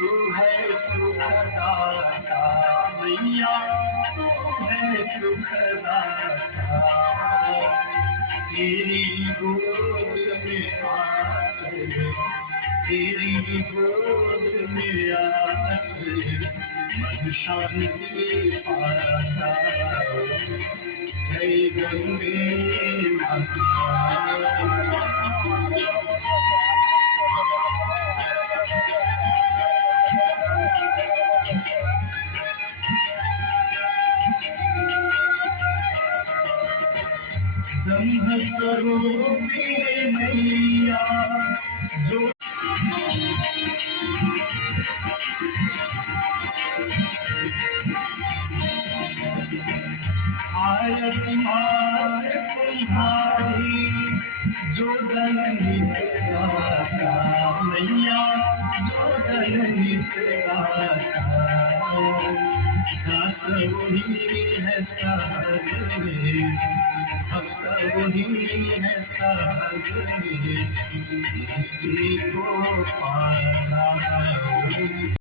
तू है सुखदाता मैया, तू है सुखदाता। तेरी गोद में आकर, तेरी गोद में आकर मन शांति पाता। जय गंगे माता। ब्रह्मस्वरूपी मैया जो आयत मार तुम्हारी जो जनहित गाता मैया, जो जनहित गाता। दास वही है सागरे, भक्त वही है सागरे, मुक्ति को पाना।